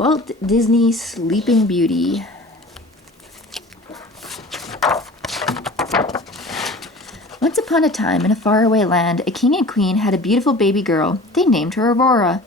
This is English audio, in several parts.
Walt Disney Sleeping Beauty. Once upon a time, in a faraway land, a king and queen had a beautiful baby girl. They named her Aurora.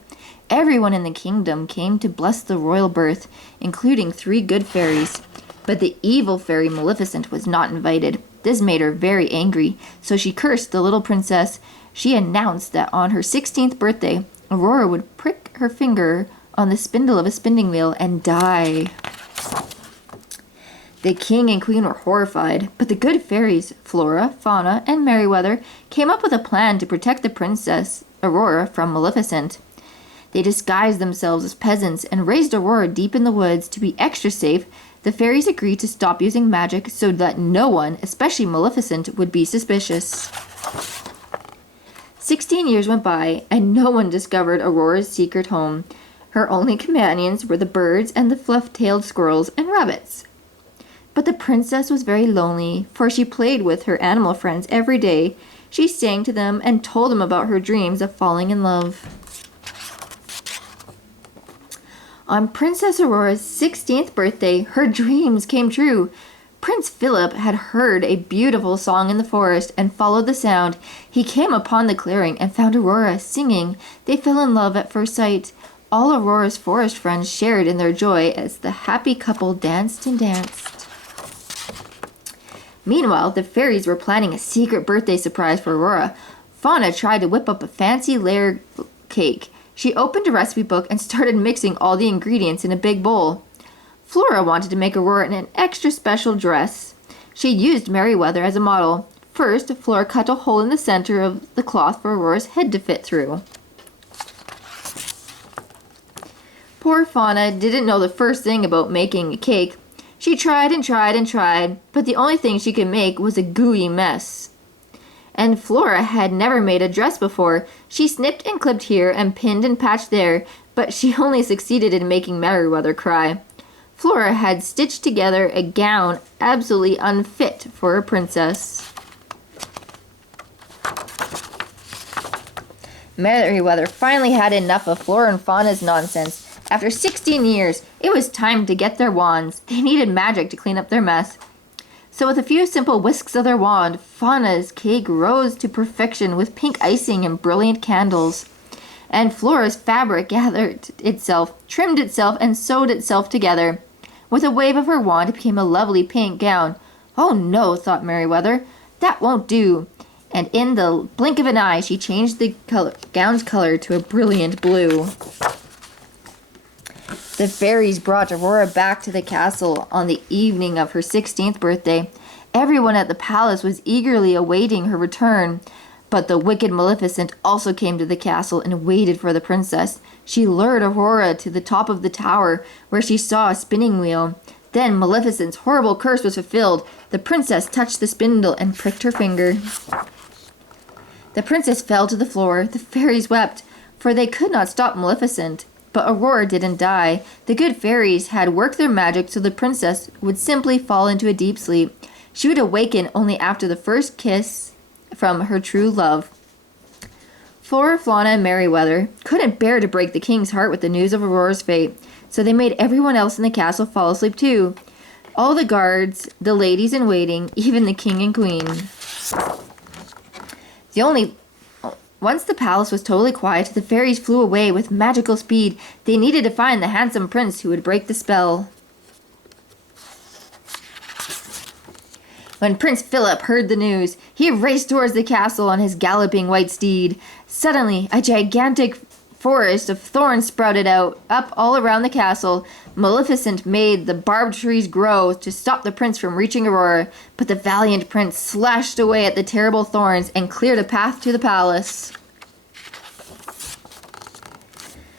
Everyone in the kingdom came to bless the royal birth, including 3 good fairies. But the evil fairy Maleficent was not invited. This made her very angry, so she cursed the little princess. She announced that on her 16th birthday, Aurora would prick her finger on the spindle of a spinning wheel and die. The king and queen were horrified, but the good fairies, Flora, Fauna, and Merryweather, came up with a plan to protect the princess, Aurora, from Maleficent. They disguised themselves as peasants and raised Aurora deep in the woods. To be extra safe, the fairies agreed to stop using magic so that no one, especially Maleficent, would be suspicious. 16 years went by, and no one discovered Aurora's secret home. Her only companions were the birds and the fluff-tailed squirrels and rabbits. But the princess was very lonely, for she played with her animal friends every day. She sang to them and told them about her dreams of falling in love. On Princess Aurora's 16th birthday, her dreams came true. Prince Philip had heard a beautiful song in the forest and followed the sound. He came upon the clearing and found Aurora singing. They fell in love at first sight. All Aurora's forest friends shared in their joy as the happy couple danced and danced. Meanwhile, the fairies were planning a secret birthday surprise for Aurora. Fauna tried to whip up a fancy layer cake. She opened a recipe book and started mixing all the ingredients in a big bowl. Flora wanted to make Aurora in an extra special dress. She used Merryweather as a model. First, Flora cut a hole in the center of the cloth for Aurora's head to fit through. Poor Fauna didn't know the first thing about making a cake. She tried and tried and tried, but the only thing she could make was a gooey mess. And Flora had never made a dress before. She snipped and clipped here and pinned and patched there, but she only succeeded in making Merryweather cry. Flora had stitched together a gown absolutely unfit for a princess. Merryweather finally had enough of Flora and Fauna's nonsense. After 16 years, it was time to get their wands. They needed magic to clean up their mess. So with a few simple whisks of their wand, Fauna's cake rose to perfection with pink icing and brilliant candles. And Flora's fabric gathered itself, trimmed itself, and sewed itself together. With a wave of her wand, it became a lovely pink gown. Oh no, thought Merryweather, that won't do. And in the blink of an eye, she changed the gown's color to a brilliant blue. The fairies brought Aurora back to the castle on the evening of her 16th birthday. Everyone at the palace was eagerly awaiting her return. But the wicked Maleficent also came to the castle and waited for the princess. She lured Aurora to the top of the tower, where she saw a spinning wheel. Then Maleficent's horrible curse was fulfilled. The princess touched the spindle and pricked her finger. The princess fell to the floor. The fairies wept, for they could not stop Maleficent. But Aurora didn't die. The good fairies had worked their magic so the princess would simply fall into a deep sleep. She would awaken only after the first kiss from her true love. Flora, Fauna, and Merryweather couldn't bear to break the king's heart with the news of Aurora's fate, so they made everyone else in the castle fall asleep too. All the guards, the ladies in waiting, even the king and queen. Once the palace was totally quiet, the fairies flew away with magical speed. They needed to find the handsome prince who would break the spell. When Prince Philip heard the news, he raced towards the castle on his galloping white steed. Suddenly, a gigantic forest of thorns sprouted up all around the castle. Maleficent made the barbed trees grow to stop the prince from reaching Aurora, but the valiant prince slashed away at the terrible thorns and cleared a path to the palace.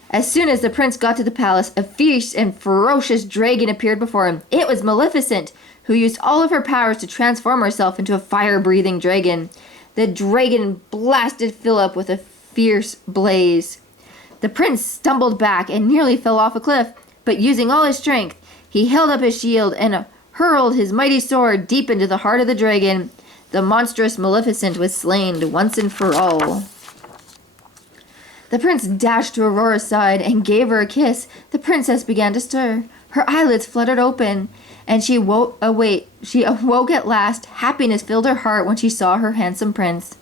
As soon as the prince got to the palace, a fierce and ferocious dragon appeared before him. It was Maleficent, who used all of her powers to transform herself into a fire-breathing dragon. The dragon blasted Philip with a fierce blaze. The prince stumbled back and nearly fell off a cliff, but using all his strength, he held up his shield and hurled his mighty sword deep into the heart of the dragon. The monstrous Maleficent was slain once and for all. The prince dashed to Aurora's side and gave her a kiss. The princess began to stir. Her eyelids fluttered open, and she awoke at last. Happiness filled her heart when she saw her handsome prince.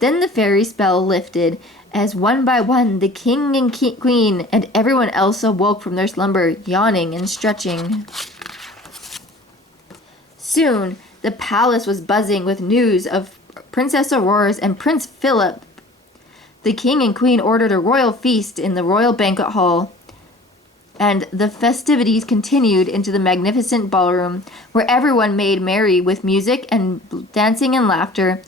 Then the fairy spell lifted, as one by one the king and queen and everyone else awoke from their slumber, yawning and stretching. Soon the palace was buzzing with news of Princess Aurora's and Prince Philip. The king and queen ordered a royal feast in the royal banquet hall, and the festivities continued into the magnificent ballroom, where everyone made merry with music and dancing and laughter.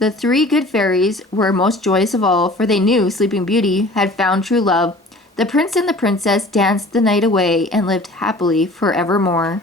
The three good fairies were most joyous of all, for they knew Sleeping Beauty had found true love. The prince and the princess danced the night away and lived happily forevermore.